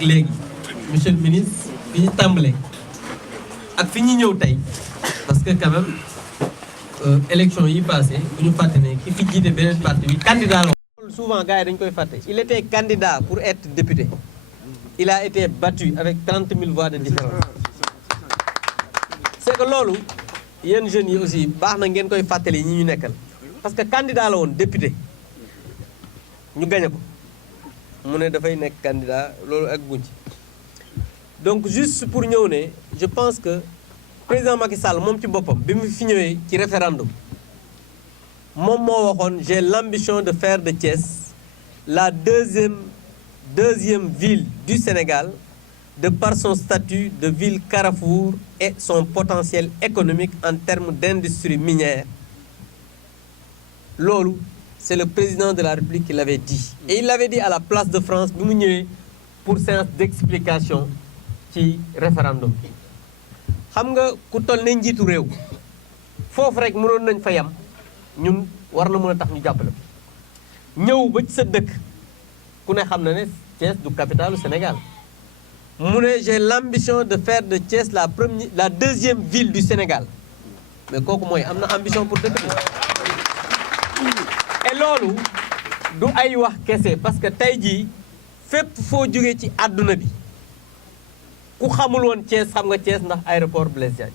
ak léegi monsieur le ministre fi ñu tàmbalee ak fi ñu ñëw tey parce que quand même élection yi passé bu ñu fàtte ne ki fi jiite beneen parti bi candidat la. Souvent gars yi dañu koy fàtte il était candidat pour être député il a été battu avec 30 000 voix de différence c'est que loolu yéen jeunes yi aussi baax na ngeen koy fàttali ñi ñu nekkal parce que candidat la woon député ñu gañe ko mu ne dafay nekk candidat loolu ak guñ ci donc juste pour ñëw ne je pense que président Macky Sall moom ci boppam bi mu fi ñëwee ci référendum moom moo waxoon j'ai l'ambition de faire de Thiès la deuxième ville du Sénégal de par son statut de ville carrefour et son potentiel économique en termes d'industrie minière loolu c'est le président de la République qui l'avait dit et il l'avait dit à la place de France bi mu ñëwee pour séance d'explication ci référendum xam nga ku toll ne njiitu réew foofu rek mënoon nañ fa yam ñun war na mën a tax ñu jàppale ko ñëw ba ci sa dëkk ku ne xam na ne Thiès du capitale du Sénégal mu ne j'ai l'ambition de faire de Thiès la deuxième ville du Sénégal mais kooku mooy am na ambition pour dëkk bi et loolu du ay wax kese parce que tey jii fépp foo jógee ci àdduna bi ku xamul woon Thiès xam nga Thiès ndax aéroport Blaise Diagne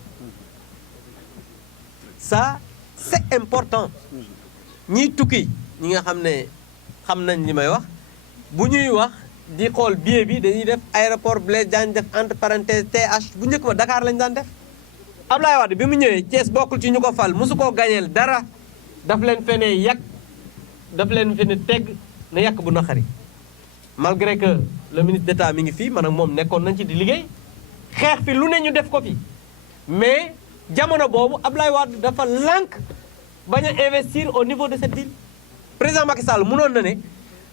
ça c'est important ñiy tukki ñi nga xam ne xam nañ li may wax bu ñuy wax di xool billet bi dañuy def aéroport Blaise Diagne def entre parenthèses TH bu njëkk ba Dakar lañ daan def Ablaye Wade bi mu ñëwee Thiès bokkul ci ñu ko fal mosu koo gañeel dara daf leen fene yàq daf leen fene tegg na yàq bu naqari malgré que le ministre d'État mi ngi fii man ak moom nekkoon nañ ci di liggéey xeex fi lu ne ñu def ko fi mais jamono boobu Ablaye Wade dafa lànk bañ a investir au niveau de cette ville président Macky Sall mënoon na ne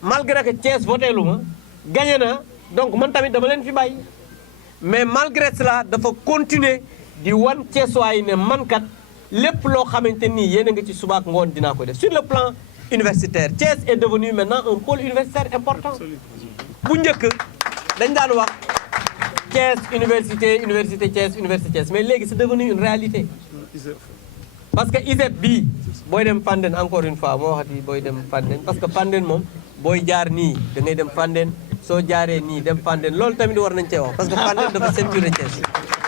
malgré que Thiès voté lu ma gagné na donc man tamit dama leen fi bàyyi mais malgré cela dafa continuer di wan Thiessois yi ne man kat lépp loo xamante nii yéen a ngi ci subaak ngoon dinaa ko def sur le plan universitaire Thiès est devenu maintenant un pôle universitaire important bu njëkk dañ daan wax Thiès université Thiès mais léegi c'est devenu une réalité parce que ISEP bii booy dem Fandène encore une fois moo waxati booy dem Fandène parce que Fandène moom booy jaar nii da ngay dem Fandène soo jaaree nii dem Fandène loolu tamit war nañ cee wax parce que Fandène dafa ceinture Thiès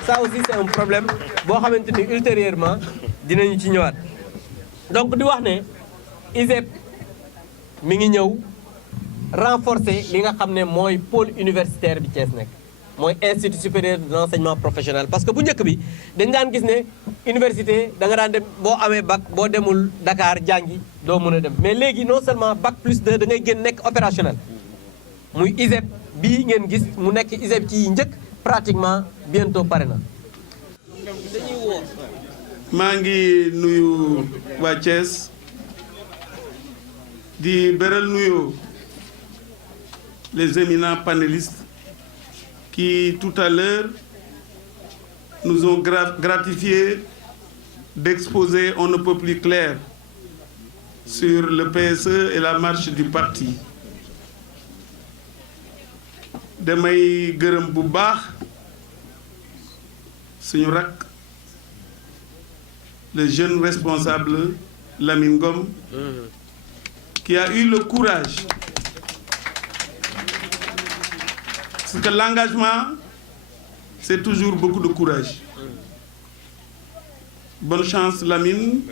ça aussi c'est un problème boo xamante ni ultérieurement dinañu ci ñëwaat donc di wax ne ISEP mi ngi ñëw renforcer li nga xam ne mooy pôle universitaire bi Thiès nekk mooy institut supérieur de l'enseignement professionnel parce que bu njëkk bi dañ daan gis ne université da nga daan dem boo amee bac boo demul Dakar jàngi doo mën a dem mais léegi non seulement bac plus 2 da ngay génn nekk opérationnel muy ISEP bii ngeen gis mu nekk ISEP ci njëkk pratiquement bientôt pare na. maa ngi nuyu waa Thiès di beral nuyu les éminents panélistes qui tout à l'heure nous ont gratifié d'exposer on ne peut plus clair sur le PSE et la marche du parti. damay gërëm bu baax suñu rakk le jeune responsable Lamine Ngom qui a eu le courage parce que l'engagement c'est toujours beaucoup de courage. Bonne chance Lamine.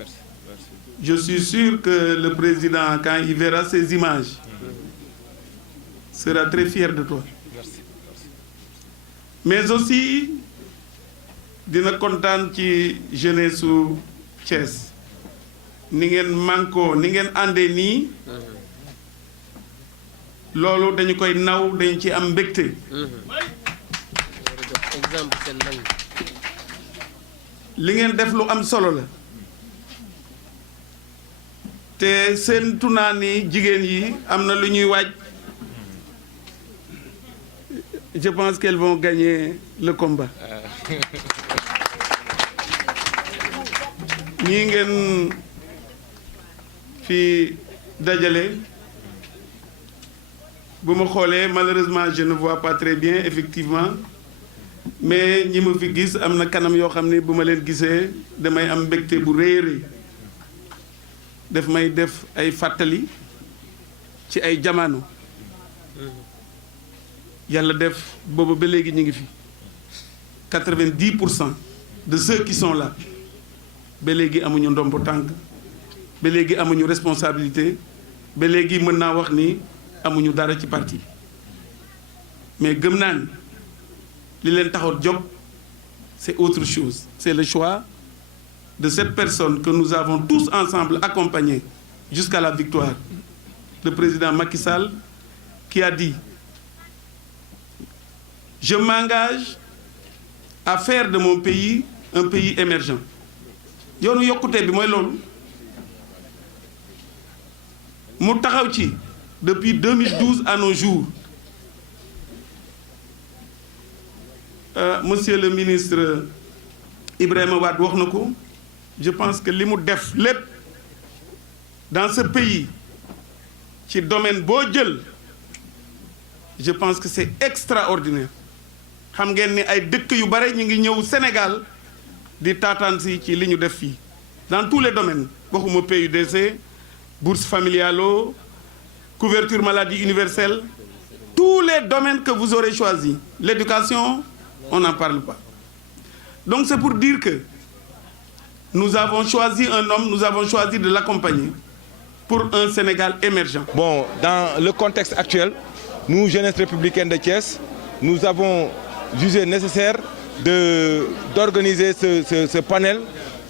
Je suis sûr que le président quand il verra ces images sera très fier de toi. Mais aussi dina kontaan ci jeunesse su Thiès ni ngeen mànkoo ni ngeen àndee nii loolu dañu koy naw dañu ci am mbégte. li ngeen def lu am solo la te seen tunaa ni jigéen yi am na lu ñuy waaj. Je pense qu'elles vont gagner le combat. ñii ngeen fi dajale bu ma xoolee malheureusement je ne vois pas très bien effectivement mais ñi ma fi gis am na kanam yoo xam ne bu ma leen gisee damay am mbégte bu rëy a rëy daf may def ay fàttali ci ay jamono yàlla def boobu ba léegi ñu ngi fi 90% de ceux qui sont là ba léegi amuñu ndombo tànk ba léegi amuñu responsabilité ba léegi mën naa wax ni amuñu dara ci parti mais gëm naa ni li leen taxoon jóg c'est autre chose c'est le choix de cette personne que nous avons tous ensemble accompagné jusqu'à la victoire, le président Macky Sall qui a dit je m'engage à faire de mon pays un pays émergent. yoonu yokkute bi mooy loolu mu taxaw ci depuis 2012 à nos jours. Monsieur le ministre Ibrahima Wade wax na ko je pense que li mu def lépp dans ce pays ci domaine boo jël je pense que c'est extraordinaire xam ngeen ni ay dëkk yu bare ñu ngi ñëw Sénégal di taataan si ci li ñu def fii dans tous les domaines waxuma PUDC bourse familiale couverture maladie universelle tous les domaines que vous aurez choisis l'éducation on n'en parle pas. Donc c'est pour dire que nous avons choisi un homme, nous avons choisi de l'accompagner pour un Sénégal émergent. Bon, dans le contexte actuel, nous, Jeunesse républicaine de Thiès, nous avons jugé nécessaire d'organiser ce panel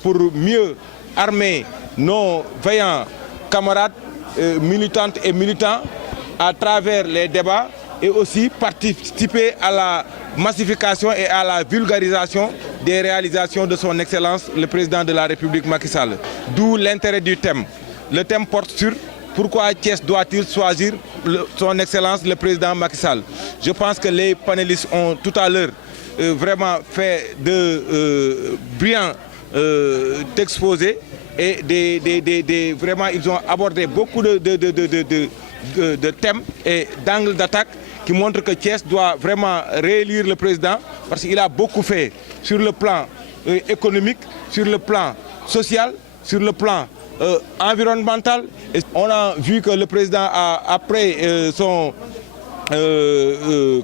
pour mieux armer nos vaillants camarades militantes et militants à travers les débats et aussi participer à la massification et à la vulgarisation des réalisations de son Excellence, le président de la République Macky Sall. D'où l'intérêt du thème. Le thème porte sur pourquoi Thiès doit-il choisir son Excellence, le président Macky Sall. Je pense que les panélistes ont tout à l'heure vraiment fait de brillants exposés et vraiment ils ont abordé beaucoup de thèmes et d'angles d'attaque qui montre que Thiès doit vraiment réélire le président parce qu'il a beaucoup fait sur le plan économique, sur le plan social, sur le plan environnemental. Et on a vu que le président, après son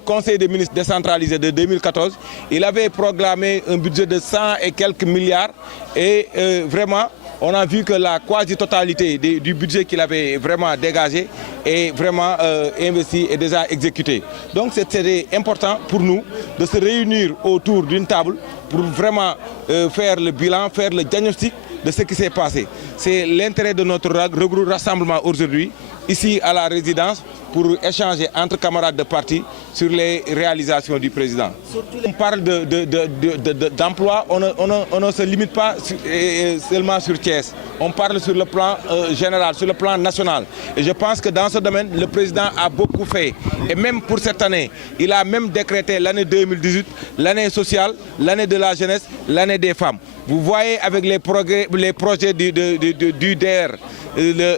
conseil des ministres décentralisé de 2014, il avait proclamé un budget de 100 et quelques milliards et vraiment on a vu que la quasi-totalité du budget qu'il avait vraiment dégagé est vraiment investi et déjà exécuté. Donc c'était important pour nous de se réunir autour d'une table pour vraiment faire le bilan, faire le diagnostic de ce qui s'est passé. C'est l'intérêt de notre rassemblement aujourd'hui, ici à la résidence, pour échanger entre camarades de parti sur les réalisations du président. On parle d'emploi, on ne se limite pas seulement sur Thiès. On parle sur le plan général, sur le plan national. Et je pense que dans ce domaine, le président a beaucoup fait. Et même pour cette année, il a même décrété l'année 2018, l'année sociale, l'année de la jeunesse, l'année des femmes. Vous voyez avec les projets du DER,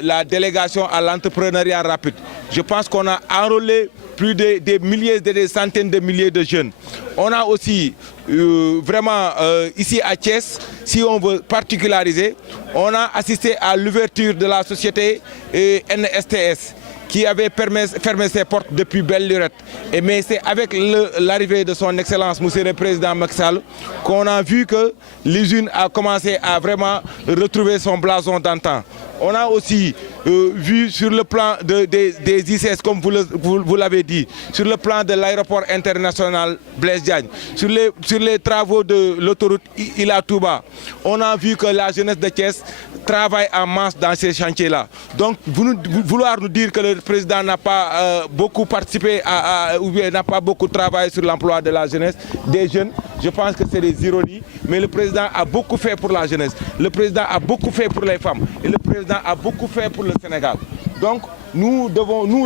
la délégation à l'entrepreneuriat rapide. Je pense qu'on a enrôlé plus de des milliers, des centaines de milliers de jeunes. On a aussi vraiment ici à Thiès, si on veut particulariser, on a assisté à l'ouverture de la société NSTS qui avait fermé ses portes depuis belle lurette. Mais c'est avec l'arrivée de son Excellence, Monsieur le Président Macky Sall, qu'on a vu que l'usine a commencé à vraiment retrouver son blason d'antan. On a aussi vu sur le plan des ICS, comme vous l'avez dit, sur le plan de l'aéroport international Blaise Diagne, sur les travaux de l'autoroute Ila Touba, on a vu que la jeunesse de Thiès travaille en masse dans ces chantiers-là. Donc, vouloir nous dire que le président n'a pas beaucoup participé ou bien n'a pas beaucoup travaillé sur l'emploi de la jeunesse, des jeunes, je pense que c'est des ironies, mais le président a beaucoup fait pour la jeunesse, le président a beaucoup fait pour les femmes, et le président a beaucoup fait pour le Sénégal. Donc, nous,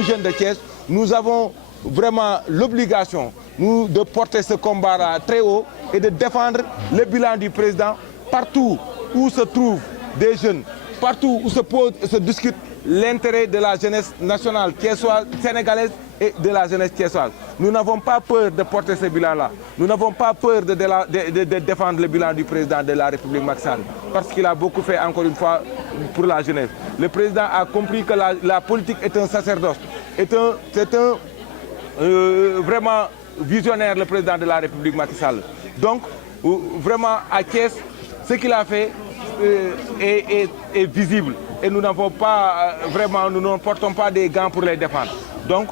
jeunes de Thiès, nous avons vraiment l'obligation de porter ce combat-là très haut et de défendre le bilan du président partout où se trouvent des jeunes, partout où se discute l'intérêt de la jeunesse nationale, qu'elle soit sénégalaise et de la jeunesse thiessoise. Nous n'avons pas peur de porter ce bilan-là. Nous n'avons pas peur de défendre le bilan du président de la République Macky Sall, parce qu'il a beaucoup fait, encore une fois, pour la jeunesse. Le président a compris que la politique est un sacerdoce, c'est un vraiment visionnaire, le président de la République Macky Sall. Donc, vraiment, à Thiès, ce qu'il a fait est visible. Et nous n'avons pas, vraiment, nous ne portons pas des gants pour les défendre. Donc,